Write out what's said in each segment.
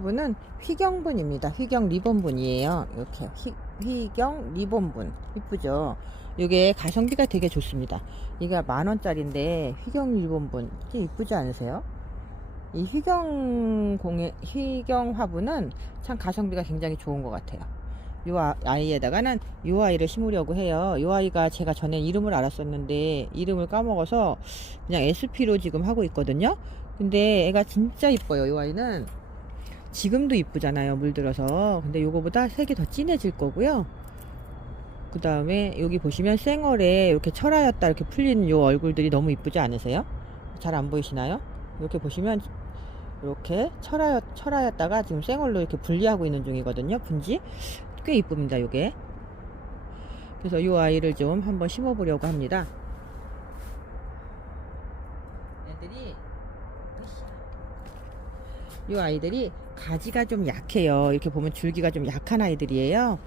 화분은 휘경분입니다. 휘경 리본분이에요. 이렇게 휘, 휘경 리본분 이쁘죠? 이게 가성비가 되게 좋습니다. 이게 만 원짜리인데 휘경 리본분 이쁘지 않으세요? 이 휘경 공예 휘경 화분은 참 가성비가 굉장히 좋은 것 같아요. 요 아- 아이에다가는 요 아이를 심으려고 해요. 요 아이가 제가 전에 이름을 알았었는데 이름을 까먹어서 그냥 SP로 지금 하고 있거든요. 근데 애가 진짜 이뻐요. 요 아이는 지금도 이쁘잖아요. 물들어서. 근데 요거보다 색이 더 진해질 거고요. 그 다음에 여기 보시면 생얼에 이렇게 철하였다 이렇게 풀린 요 얼굴들이 너무 이쁘지 않으세요? 잘 안 보이시나요? 이렇게 보시면 이렇게 철하였, 철하였다가 지금 생얼로 이렇게 분리하고 있는 중이거든요. 분지. 꽤 이쁩니다. 요게. 그래서 요 아이를 좀 한번 심어 보려고 합니다. 애들이 이 아이들이 가지가 좀 약해요. 이렇게 보면 줄기가 좀 약한 아이들이에요.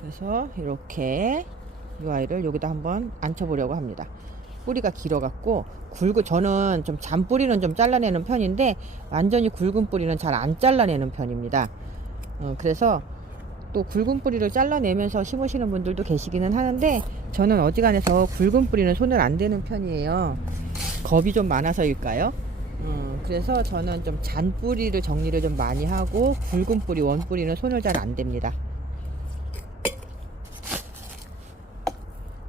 그래서 이렇게 이 아이를 여기다 한번 앉혀보려고 합니다. 뿌리가 길어갖고 굵은 저는 좀 잔뿌리는 좀 잘라내는 편인데 완전히 굵은 뿌리는 잘 안 잘라내는 편입니다. 어, 그래서 또 굵은 뿌리를 잘라내면서 심으시는 분들도 계시기는 하는데 저는 어지간해서 굵은 뿌리는 손을 안 대는 편이에요. 겁이 좀 많아서일까요? 음, 그래서 저는 좀 잔뿌리를 정리를 좀 많이 하고 굵은 뿌리, 원뿌리는 손을 잘안 댑니다.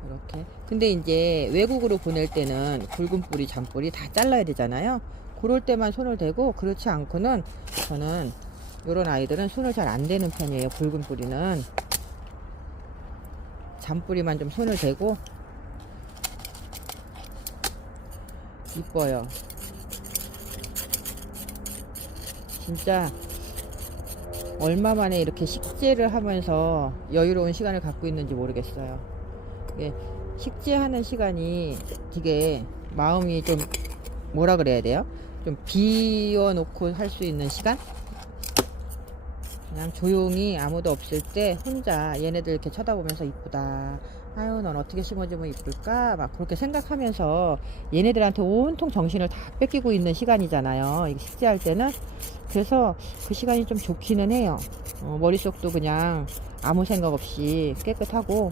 이렇게. 근데 이제 외국으로 보낼 때는 굵은 뿌리, 잔뿌리 다 잘라야 되잖아요. 그럴 때만 손을 대고 그렇지 않고는 저는 이런 아이들은 손을 잘 안 대는 편이에요. 굵은 뿌리는. 잔뿌리만 좀 손을 대고 이뻐요. 진짜 얼마 만에 이렇게 식재를 하면서 여유로운 시간을 갖고 있는지 모르겠어요. 식재하는 시간이 되게 마음이 좀 뭐라 그래야 돼요? 좀 비워놓고 할 수 있는 시간? 그냥 조용히 아무도 없을 때 혼자 얘네들 이렇게 쳐다보면서 이쁘다. 아유, 넌 어떻게 심어주면 이쁠까? 막 그렇게 생각하면서 얘네들한테 온통 정신을 다 뺏기고 있는 시간이잖아요. 식재할 때는. 그래서 그 시간이 좀 좋기는 해요. 어, 머릿속도 그냥 아무 생각 없이 깨끗하고.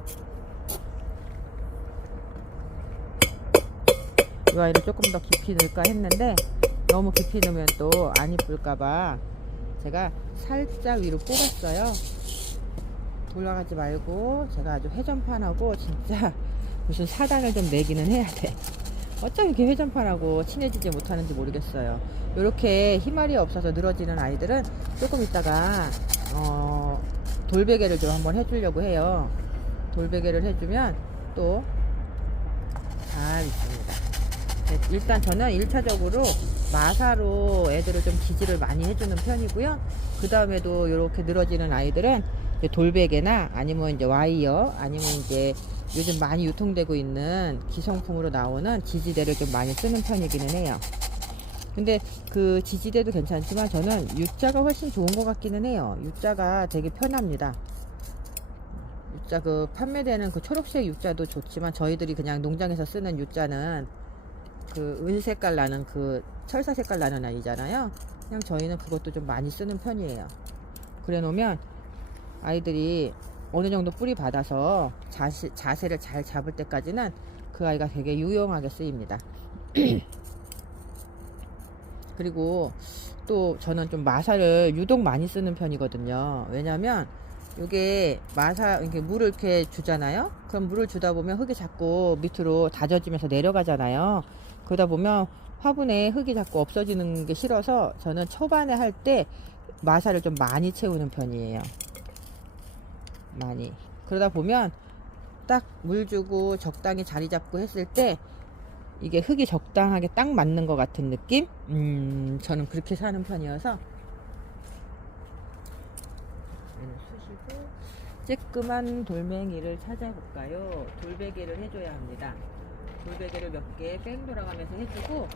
이 아이를 조금 더 깊이 넣을까 했는데 너무 깊이 넣으면 또 안 이쁠까봐 제가 살짝 위로 뽑았어요. 돌아가지 말고 제가 아주 회전판하고 진짜 무슨 사단을 좀 내기는 해야 돼. 어쩜 이렇게 회전판하고 친해지지 못하는지 모르겠어요. 이렇게 희말이 없어서 늘어지는 아이들은 조금 있다가 어, 돌베개를 좀 한번 해주려고 해요. 돌베개를 해주면 또 잘 있습니다. 네, 일단 저는 1차적으로 마사로 애들을 좀 지지를 많이 해주는 편이고요. 그 다음에도 이렇게 늘어지는 아이들은 돌베개나 아니면 이제 와이어 아니면 이제 요즘 많이 유통되고 있는 기성품으로 나오는 지지대를 좀 많이 쓰는 편이기는 해요. 근데 그 지지대도 괜찮지만 저는 U자가 훨씬 좋은 것 같기는 해요. U자가 되게 편합니다. U자 그 판매되는 그 초록색 U자도 좋지만 저희들이 그냥 농장에서 쓰는 U자는 그 은 색깔 나는 그 철사 색깔 나는 아이잖아요. 그냥 저희는 그것도 좀 많이 쓰는 편이에요. 그래 놓으면 아이들이 어느 정도 뿌리 받아서 자세, 자세를 잘 잡을 때까지는 그 아이가 되게 유용하게 쓰입니다. 그리고 또 저는 좀 마사를 유독 많이 쓰는 편이거든요. 왜냐면 이게 마사 이렇게 물을 이렇게 주잖아요. 그럼 물을 주다 보면 흙이 자꾸 밑으로 다져지면서 내려가잖아요. 그러다 보면 화분에 흙이 자꾸 없어지는 게 싫어서 저는 초반에 할 때 마사를 좀 많이 채우는 편이에요. 많이. 그러다 보면 딱 물 주고 적당히 자리 잡고 했을 때 이게 흙이 적당하게 딱 맞는 것 같은 느낌? 음, 저는 그렇게 사는 편이어서 쬐끄만 돌멩이를 찾아볼까요? 돌베개를 해줘야 합니다. 돌베개를 몇 개 뺑 돌아가면서 해주고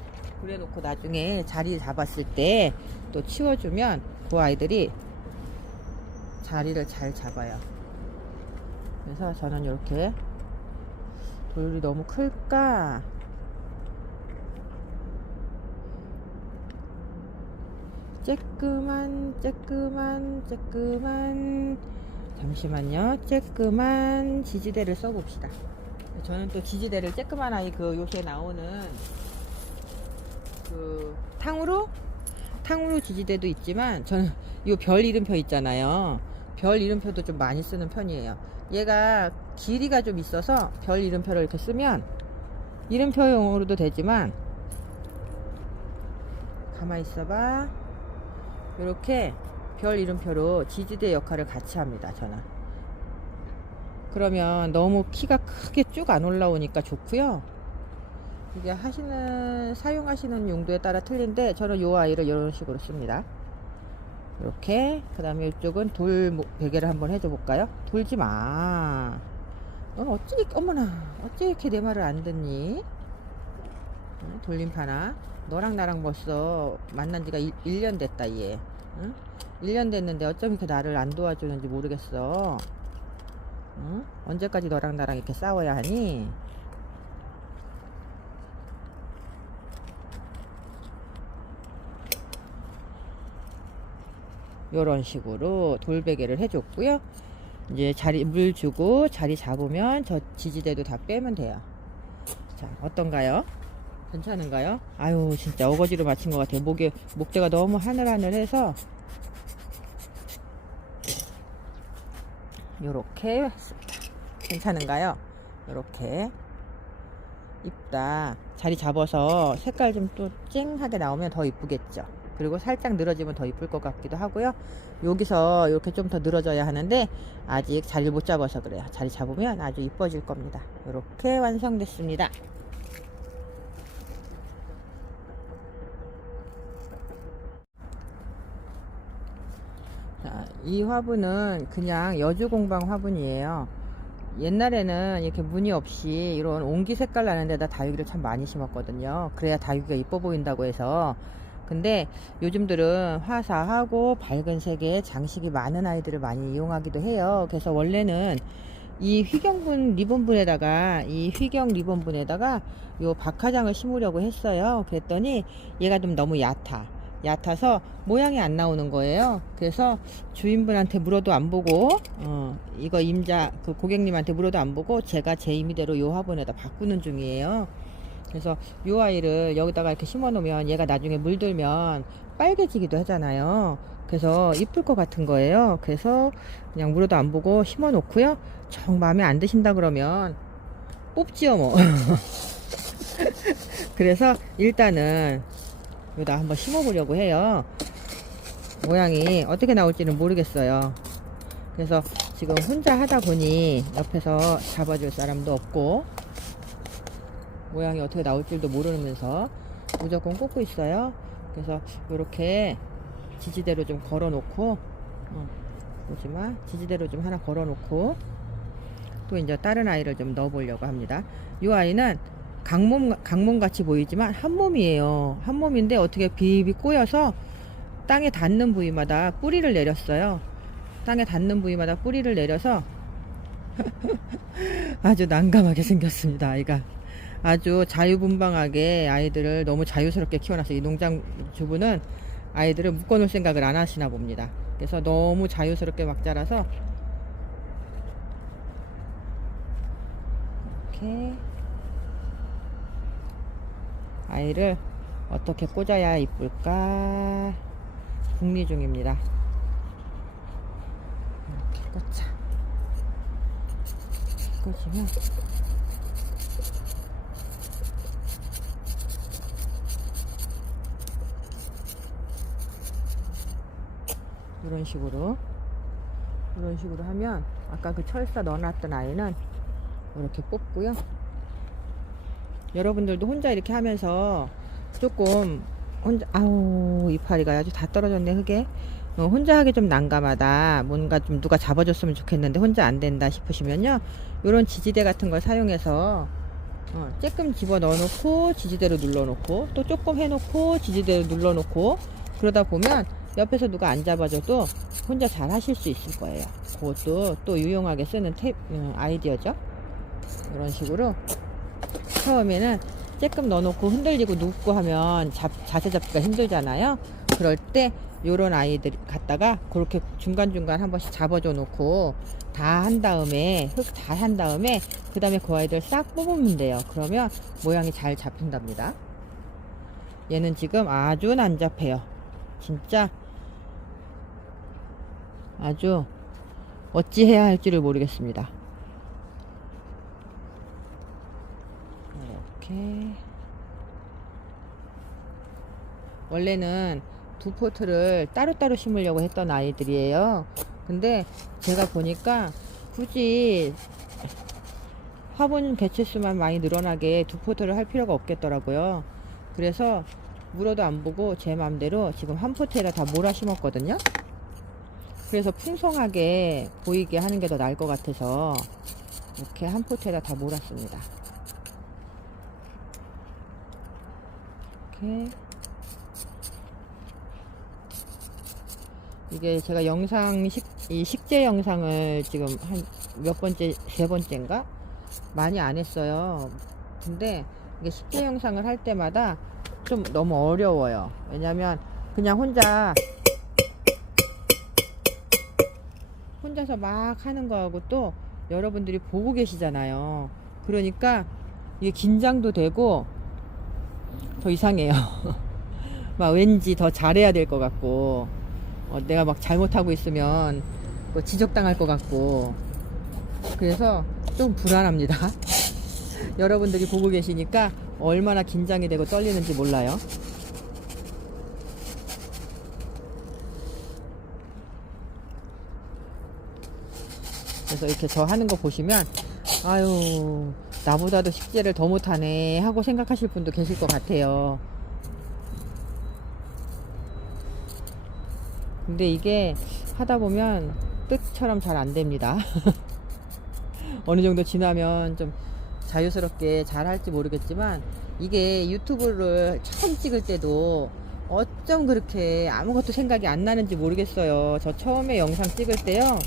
그래 놓고 나중에 자리 잡았을 때 또 치워주면 그 아이들이 자리를 잘 잡아요. 그래서 저는 이렇게 돌이 너무 클까? 쬐끄만 쬐끄만 쬐끄만 잠시만요 쬐끄만 지지대를 써봅시다 저는 또 지지대를 쬐끄만 아이 그 요새 나오는 그 탕후루? 탕후루 지지대도 있지만 저는 이 별 이름표 있잖아요. 별 이름표도 좀 많이 쓰는 편이에요. 얘가 길이가 좀 있어서 별 이름표를 이렇게 쓰면 이름표용으로도 되지만 가만히 있어봐. 이렇게 별 이름표로 지지대 역할을 같이 합니다 저는 그러면 너무 키가 크게 쭉 안 올라오니까 좋고요. 이게 하시는 사용하시는 용도에 따라 틀린데 저는 요 아이를 이런 식으로 씁니다. 이렇게 그 다음에 이쪽은 돌 모- 베개를 한번 해줘 볼까요? 돌지 마. 넌 어찌 어머나 어찌 이렇게 내 말을 안 듣니? 응? 돌림판아 너랑 나랑 벌써 만난 지가 1, 년 됐다 얘. 응? 1년 됐는데 어쩜 이렇게 나를 안 도와주는지 모르겠어 응? 언제까지 너랑 나랑 이렇게 싸워야 하니? 요런 식으로 돌베개를 해줬고요. 이제 자리 물 주고 자리 잡으면 저 지지대도 다 빼면 돼요. 자 어떤가요? 괜찮은가요? 아유 진짜 어거지로 맞힌 것 같아요. 목에 목대가 너무 하늘하늘해서 요렇게 했습니다. 괜찮은가요? 요렇게. 이쁘다. 자리 잡아서 색깔 좀 또 쨍하게 나오면 더 이쁘겠죠? 그리고 살짝 늘어지면 더 이쁠 것 같기도 하고요. 여기서 이렇게 좀 더 늘어져야 하는데 아직 자리를 못 잡아서 그래요. 자리 잡으면 아주 이뻐질 겁니다. 이렇게 완성됐습니다 자, 이 화분은 그냥 여주공방 화분이에요. 옛날에는 이렇게 무늬 없이 이런 옹기 색깔 나는 데다 다육이를 참 많이 심었거든요. 그래야 다육이가 이뻐 보인다고 해서. 근데 요즘들은 화사하고 밝은 색의 장식이 많은 아이들을 많이 이용하기도 해요. 그래서 원래는 이 휘경분 리본분에다가 이 휘경 리본분에다가 요 박하장을 심으려고 했어요. 그랬더니 얘가 좀 너무 얕아 얕아서 모양이 안 나오는 거예요. 그래서 주인분한테 물어도 안 보고 어 이거 임자 그 고객님한테 물어도 안 보고 제가 제 임의대로 요 화분에다 바꾸는 중이에요. 그래서 요 아이를 여기다가 이렇게 심어 놓으면 얘가 나중에 물들면 빨개지기도 하잖아요. 그래서 이쁠 것 같은 거예요. 그래서 그냥 물어도 안 보고 심어 놓고요. 정 마음에 안 드신다 그러면 뽑지요 뭐. 그래서 일단은 여기다 한번 심어 보려고 해요. 모양이 어떻게 나올지는 모르겠어요. 그래서 지금 혼자 하다 보니 옆에서 잡아줄 사람도 없고 모양이 어떻게 나올 줄도 모르면서 무조건 꽂고 있어요. 그래서 이렇게 지지대로 좀 걸어 놓고 어, 보지마. 지지대로 좀 하나 걸어 놓고 또 이제 다른 아이를 좀 넣어 보려고 합니다. 이 아이는 강몸 강몸 같이 보이지만 한 몸이에요. 한 몸인데 어떻게 비비 꼬여서 땅에 닿는 부위마다 뿌리를 내렸어요. 땅에 닿는 부위마다 뿌리를 내려서 아주 난감하게 생겼습니다 아이가. 아주 자유분방하게 아이들을 너무 자유스럽게 키워놔서 이 농장 주부는 아이들을 묶어놓을 생각을 안 하시나 봅니다. 그래서 너무 자유스럽게 막 자라서 이렇게 아이를 어떻게 꽂아야 이쁠까 궁리 중입니다. 이렇게 꽂자. 꽂으면 이런 식으로 이런 식으로 하면 아까 그 철사 넣어놨던 아이는 이렇게 뽑고요 여러분들도 혼자 이렇게 하면서 조금 혼자 아우 이파리가 아주 다 떨어졌네 흙에 어, 혼자 하기 좀 난감하다 뭔가 좀 누가 잡아줬으면 좋겠는데 혼자 안 된다 싶으시면요 이런 지지대 같은 걸 사용해서 어, 조금 집어 넣어놓고 지지대로 눌러놓고 또 조금 해놓고 지지대로 눌러놓고 그러다 보면 옆에서 누가 안 잡아줘도 혼자 잘 하실 수 있을 거예요. 그것도 또 유용하게 쓰는 테, 음, 아이디어죠. 이런 식으로 처음에는 조금 넣어놓고 흔들리고 눕고 하면 잡, 자세 잡기가 힘들잖아요. 그럴 때 요런 아이들 갖다가 그렇게 중간중간 한 번씩 잡아줘 놓고 다 한 다음에 흙 다 한 다음에 그 다음에 그 아이들 싹 뽑으면 돼요. 그러면 모양이 잘 잡힌답니다. 얘는 지금 아주 난잡해요. 진짜 아주 어찌 해야 할지를 모르겠습니다 이렇게 원래는 두 포트를 따로따로 심으려고 했던 아이들이에요. 근데 제가 보니까 굳이 화분 개체수만 많이 늘어나게 두 포트를 할 필요가 없겠더라고요. 그래서 물어도 안 보고 제 맘대로 지금 한 포트에다 다 몰아 심었거든요. 그래서 풍성하게 보이게 하는 게 더 나을 것 같아서 이렇게 한 포트에다 다 몰았습니다. 이렇게 이게 제가 영상 식, 이 식재 영상을 지금 한 몇 번째, 세 번째인가? 많이 안 했어요. 근데 이게 식재 영상을 할 때마다 좀 너무 어려워요. 왜냐면 그냥 혼자 혼자서 막 하는 거하고 또 여러분들이 보고 계시잖아요. 그러니까 이게 긴장도 되고 더 이상해요. 막 왠지 더 잘해야 될 것 같고 어, 내가 막 잘못하고 있으면 뭐 지적당할 것 같고 그래서 좀 불안합니다. 여러분들이 보고 계시니까 얼마나 긴장이 되고 떨리는지 몰라요. 그래서 이렇게 저 하는 거 보시면 아유 나보다도 식재를 더 못하네 하고 생각하실 분도 계실 것 같아요. 근데 이게 하다 보면 뜻처럼 잘 안 됩니다. 어느 정도 지나면 좀 자유스럽게 잘 할지 모르겠지만 이게 유튜브를 처음 찍을 때도 어쩜 그렇게 아무것도 생각이 안 나는지 모르겠어요. 저 처음에 영상 찍을 때요.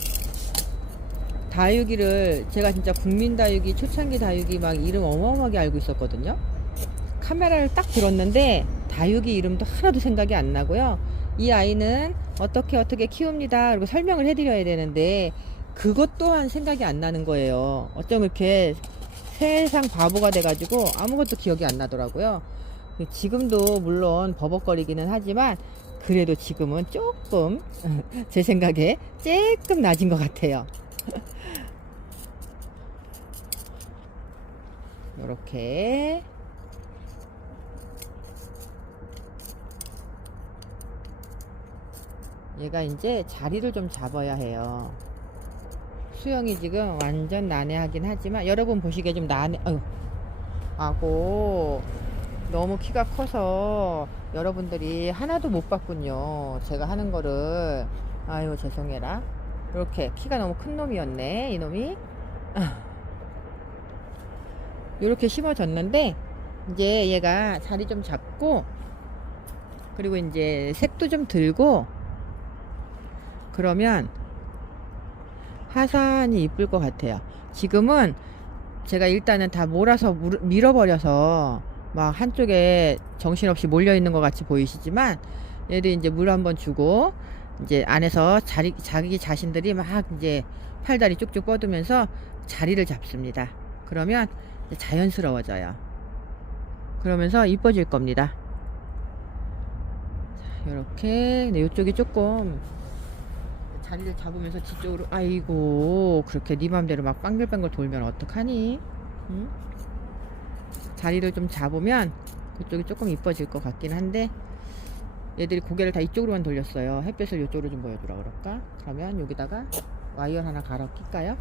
다육이를 제가 진짜 국민 다육이 초창기 다육이 막 이름 어마어마하게 알고 있었거든요. 카메라를 딱 들었는데 다육이 이름도 하나도 생각이 안 나고요. 이 아이는 어떻게 어떻게 키웁니다. 그리고 설명을 해드려야 되는데 그것 또한 생각이 안 나는 거예요. 어쩜 이렇게 세상 바보가 돼가지고 아무것도 기억이 안 나더라고요. 지금도 물론 버벅거리기는 하지만 그래도 지금은 조금 제 생각에 조금 낮은 것 같아요. 이렇게 얘가 이제 자리를 좀 잡아야 해요. 수영이 지금 완전 난해하긴 하지만 여러분 보시기에 좀 난해. 아유, 아고 너무 키가 커서 여러분들이 하나도 못 봤군요. 제가 하는 거를 아유 죄송해라. 이렇게 키가 너무 큰 놈이었네 이놈이. 이렇게 심어졌는데 이제 얘가 자리 좀 잡고 그리고 이제 색도 좀 들고 그러면 하산이 이쁠 것 같아요. 지금은 제가 일단은 다 몰아서 물- 밀어버려서 막 한쪽에 정신없이 몰려 있는 것 같이 보이시지만 얘들이 이제 물 한번 주고 이제 안에서 자리, 자기 자신들이 막 이제 팔다리 쭉쭉 뻗으면서 자리를 잡습니다. 그러면 자연스러워져요. 그러면서 이뻐질 겁니다. 이렇게 네, 이쪽이 조금 자리를 잡으면서 뒤쪽으로 아이고 그렇게 네 맘대로 막 빵글빵글 돌면 어떡하니? 응? 자리를 좀 잡으면 그쪽이 조금 이뻐질 것 같긴 한데 얘들이 고개를 다 이쪽으로만 돌렸어요. 햇볕을 이쪽으로 좀 보여주라 그럴까? 그러면 여기다가 와이어 하나 갈아 낄까요?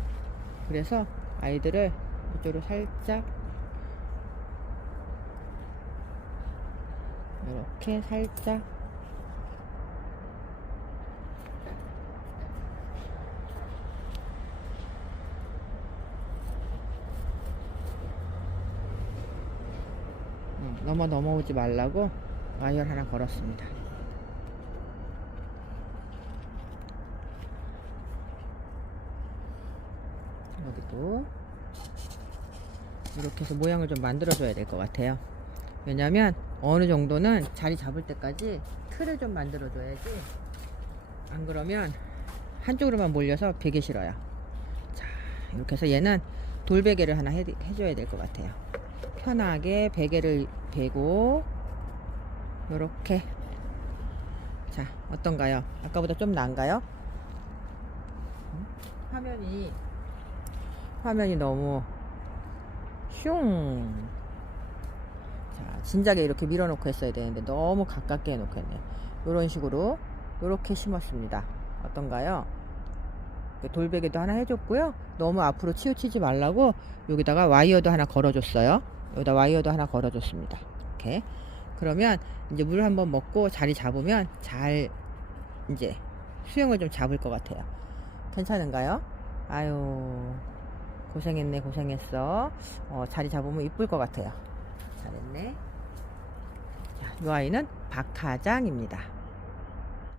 그래서 아이들을 이쪽으로 살짝 이렇게 살짝 음, 넘어 넘어오지 말라고 와이어 하나 걸었습니다. 여기도 이렇게 해서 모양을 좀 만들어 줘야 될 것 같아요. 왜냐면 어느 정도는 자리 잡을 때까지 틀을 좀 만들어 줘야지. 안 그러면 한쪽으로만 몰려서 베기 싫어요. 자 이렇게 해서 얘는 돌베개를 하나 해, 해줘야 될 것 같아요. 편하게 베개를 베고 요렇게. 자 어떤가요? 아까보다 좀 나은가요? 음? 화면이 화면이 너무 슝 자, 진작에 이렇게 밀어놓고 했어야 되는데 너무 가깝게 해놓고 했네. 이런 식으로 이렇게 심었습니다. 어떤가요? 그 돌베개도 하나 해줬고요. 너무 앞으로 치우치지 말라고 여기다가 와이어도 하나 걸어줬어요. 여기다 와이어도 하나 걸어줬습니다. 이렇게. 그러면 이제 물 한번 먹고 자리 잡으면 잘 이제 수영을 좀 잡을 것 같아요. 괜찮은가요? 아유 고생했네 고생했어. 어, 자리 잡으면 이쁠 것 같아요. 잘했네. 자, 이 아이는 박하장입니다.